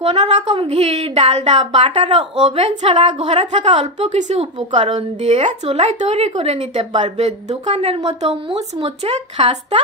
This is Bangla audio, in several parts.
কোনো রকম ঘি, ডালডা, বাটার ও ওভেন ছাড়া ঘরে থাকা অল্প কিছু উপকরণ দিয়ে চুলায় তৈরি করে নিতে পারবে দোকানের মতো মুচমুচে খাস্তা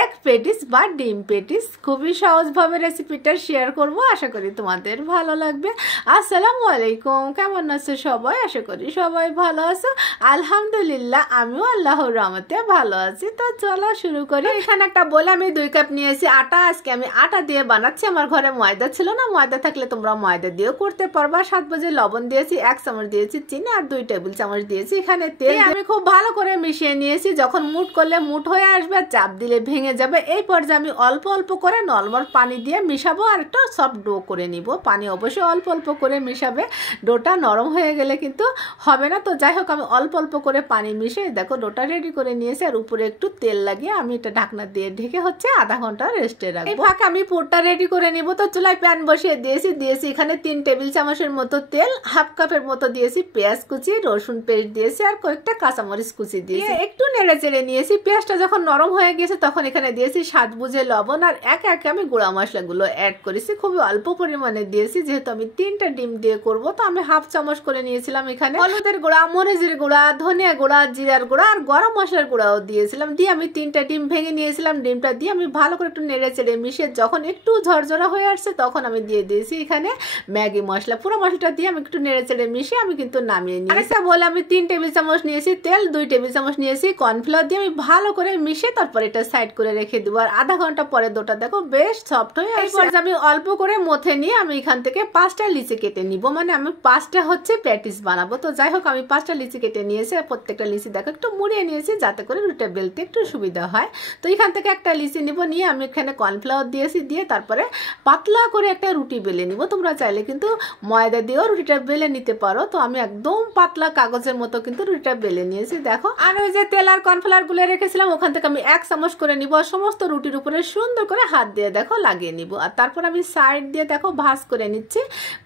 এগ পেটিস বা ডিম পেটিস। খুবই সহজভাবে রেসিপিটা শেয়ার করব, আশা করি তোমাদের ভালো লাগবে। আসসালামু আলাইকুম, কেমন আছো সবাই? আশা করি সবাই ভালো আছো। আলহামদুলিল্লাহ, আমিও আল্লাহর রহমতে ভালো আছি। তো চলো শুরু করি। এখানে একটা বলে আমি 2 কাপ নিয়েছি আটা। আজকে আমি আটা দিয়ে বানাচ্ছি। আমার ঘরে ময়দা ছিল না, ময়দা থাকলে তোমরা ময়দা দিয়েও করতে পারবা। 7 বাজে লবণ দিয়েছি, 1 চামচ দিয়েছি চিনি আর 2 টেবিল চামচ দিয়েছি এখানে তেল। আমি খুব ভালো করে মিশিয়ে নিয়েছি। যখন মুঠ করলে মুঠ হয়ে আসবে, চাপ দিলে ভেঙে যাবে, এই পর্যায়ে আমি অল্প অল্প করে নরমাল পানি দিয়ে মিশাবো আর একটা সফট ডো করে নিব। পানি অবশ্যই অল্প অল্প করে মিশাবে, ডোটা নরম হয়ে গেলে কিন্তু হবে না। তো যাই হোক, আমি অল্প অল্প করে পানি মিশিয়ে দেখো ডোটা রেডি করে নিয়েছি। আর উপরে একটু তেল লাগিয়ে আমি এটা ঢাকনা দিয়ে ঢেকে হচ্ছে আধা ঘন্টা রেস্টে রাখবো। এই ফাঁকে আমি পুরটা রেডি করে নিব। তো চুলায় প্যান বসিয়ে দিয়েছি এখানে 3 টেবিল চামচের মতো তেল, হাফ কাপের মতো দিয়েছি পেঁয়াজ কুচি, রসুন পেস্ট দিয়েছি আর কয়েকটা কাঁচামরিচ কুচি দিয়েছি। একটু নেড়ে চেড়ে নিয়েছি। পেঁয়াজটা যখন নরম হয়ে গেছে তখন এখানে দিয়েছি স্বাদ বুঝে লবণ আর একে একে আমি গুঁড়া মশলাগুলো অ্যাড করেছি। খুবই অল্প পরিমাণে দিয়েছি, যেহেতু আমি 3টা ডিম দিয়ে করব। তো আমি হাফ চামচ করে নিয়েছিলাম এখানে হলুদের গুঁড়া, মরিচের গুঁড়া, ধনিয়া গুঁড়া, জিরার গুঁড়া আর গরম মশলার গুঁড়াও দিয়েছিলাম। দিয়ে আমি 3টা ডিম ভেঙে নিয়েছিলাম। ডিমটা দিয়ে আমি ভালো করে একটু নেড়ে চেড়ে মিশিয়ে যখন একটু ঝরঝরা হয়ে আসছে তখন আমি দিয়ে দিয়েছি এখানে ম্যাগি মশলা। পুরো মশলাটা দিয়ে আমি একটু নেড়ে চেড়ে মিশিয়ে আমি কিন্তু নামিয়ে নিয়েছি। আরেকটা বলে আমি 3 টেবিল চামচ নিয়েছি তেল, 2 টেবিল চামচ নিয়েছি কর্নফ্লাওয়ার দিয়ে আমি ভালো করে মিশিয়ে তারপর এটা সাইড করে রেখে দেবো। আর আধা ঘন্টা পরে ডোটা দেখো বেশ সফট হয়ে আসছে। আমি অল্প করে মথে নিয়ে আমি এখান থেকে 5টা লিচি কেটে নিব, মানে আমি 5টা হচ্ছে প্যাটিস বানাবো। তো যাই হোক, আমি 5টা লিচি কেটে নিয়েছি। প্রত্যেকটা লিচি দেখো একটু মুড়িয়ে নিয়েছি যাতে করে রুটিটা বেলতে একটু সুবিধা হয়। তো এখান থেকে একটা লিচি নিব, নিয়ে আমি এখানে কর্নফ্লাওয়ার দিয়েছি, দিয়ে তারপরে পাতলা করে একটা রুটি বেলে নিব। তোমরা চাইলে কিন্তু ময়দা দিয়েও রুটিটা বেলে নিতে পারো। তো আমি একদম পাতলা কাগজের মতো কিন্তু রুটিটা বেলে নিয়েছি দেখো। আর ওই যে তেল আর কর্নফ্লাওয়ার গুলো রেখেছিলাম ওখান থেকে আমি 1 চামচ করে নিব। সমস্ত রুটির উপরে সুন্দর করে হাত দিয়ে দেখো লাগিয়ে নিব। আর তারপর আমি সাইড দিয়ে দেখো ভাঁজ করে নিচ্ছি।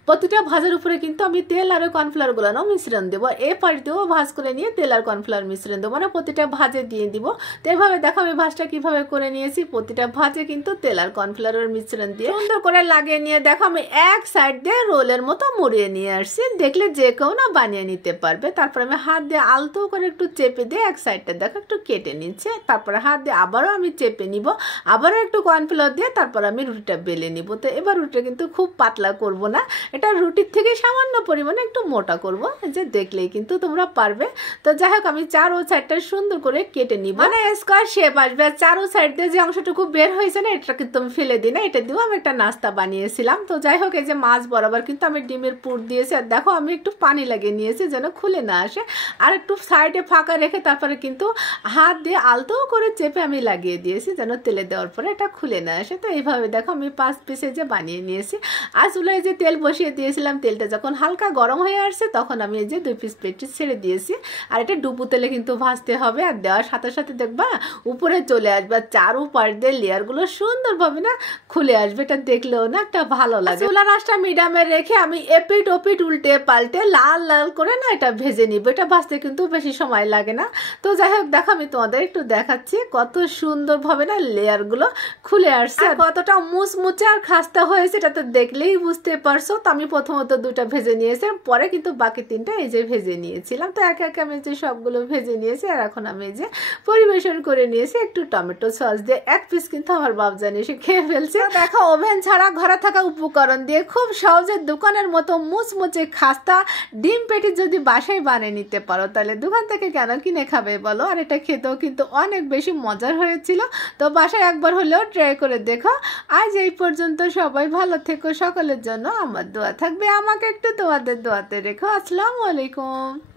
প্রতিটা ভাজের উপরে কিন্তু আমি তেল আর কর্নফ্লাওয়ার গুলো মিশ্রণ দেবো। এই পাশ দিয়েও ভাঁজ করে নিয়ে তেল আর কর্নফ্লাওয়ার মিশ্রণ দেবো, মানে প্রতিটা ভাজে দিয়ে দিব। তো এভাবে দেখো আমি ভাজটা কিভাবে করে নিয়েছি। প্রতিটা ভাজে কিন্তু তেল আর কর্নফ্লাওয়ারের মিশ্রণ দিয়ে সুন্দর করে লাগিয়ে নিয়ে দেখো আমি এক সাইড দিয়ে রোলের মতো মুড়িয়ে নিয়ে আসছি। দেখলে যে কেউ না বানিয়ে নিতে পারবে। তারপর আমি হাত দিয়ে আলতো করে একটু চেপে দিয়ে এক সাইডটা দেখো একটু কেটে নিচ্ছে। তারপরে হাত দিয়ে আবারও আমি চেপে নিব, আবারও একটু কর্নফ্লাওয়ার দিয়ে তারপর আমি রুটিটা বেলে নিব। তো এবার রুটিটা কিন্তু খুব পাতলা করব না, এটা রুটির থেকে সামান্য পরিমাণে একটু মোটা করব, যে দেখলেই কিন্তু তোমরা পারবে। তো যাই হোক, আমি 4 সাইডটা সুন্দর করে কেটে নিব, মানে স্কোয়ার শেপ আসবে। আর 4 সাইড দিয়ে যে অংশটুকু বের হয়েছে না, এটা কিন্তু আমি ফেলে দিই না, এটা দিয়েও আমি একটা নাস্তা বানিয়েছিলাম। তো যাই হোক, এই যে মাছ বরাবর কিন্তু আমি ডিমের পুর দিয়েছি। আর দেখো আমি একটু পানি লাগিয়ে নিয়েছি যেন খুলে না আসে। আর একটু সাইডে ফাঁকা রেখে তারপরে কিন্তু হাত দিয়ে আলতো করে চেপে আমি লাগিয়ে দিয়েছি যেন তেলে দেওয়ার পরে এটা খুলে না আসে। তো এইভাবে দেখো আমি 5 পিসে যে বানিয়ে নিয়েছি। আর চুলায় যে তেল বসিয়ে দিয়েছিলাম, তেলটা যখন হালকা গরম হয়ে আসছে তখন আমি এই যে 2 পিস পেটিস ছেড়ে দিয়েছি। আর এটা ডুবু তেলে কিন্তু ভাজতে হবে। আর দেওয়ার সাথে সাথে দেখবা উপরে চলে আসবে, চারুপাশ দিয়ে লেয়ারগুলো সুন্দরভাবে না খুলে আসবে। এটা দেখলেও না একটা ভালো লাগে। চুলার আঁচটা মিডিয়ামে রেখে আমি এপিট ওপিট উল্টে পাল্টে লাল লাল করে না এটা ভেজে নিব। এটা ভাজতে কিন্তু বেশি সময় লাগে না। তো যাই হোক, দেখো আমি তোমাদের একটু দেখাচ্ছি কত সুন্দরভাবে না লেয়ারগুলো খুলে আসছে, কতটা মুচমুচে আর খাস্তা হয়েছে এটা তো দেখলেই বুঝতে পারছো। তো আমি প্রথমত 2টা ভেজে নিয়েছি, পরে কিন্তু বাকি 3টা এই যে ভেজে নিয়েছিলাম। তো একে একে আমি যে সবগুলো ভেজে নিয়েছি। আর এখন আমি এই যে পরিবেশন করে নিয়েছি একটু টমেটো সস দিয়ে। 1 পিস কিন্তু আমার বাপজান এসে খেয়ে ফেলছে। দেখো ওভেন ছাড়া ঘরে থাকা উপকরণ দিয়ে খুব সহজে দোকানের মতো মুচমুচে খাস্তা ডিম পেটি যদি বাসায় বানিয়ে নিতে পারো তাহলে দোকান থেকে কেন কিনে খাবে বলো। আর এটা খেতেও কিন্তু অনেক বেশি মজার হয়েছিল। তো বাসায় একবার হলেও ট্রাই করে দেখো। আজ এই পর্যন্ত, সবাই ভালো থেকো। সকলের জন্য আমার দোয়া থাকবে, আমাকে একটু তোমাদের দোয়াতে রেখো। আসসালামু আলাইকুম।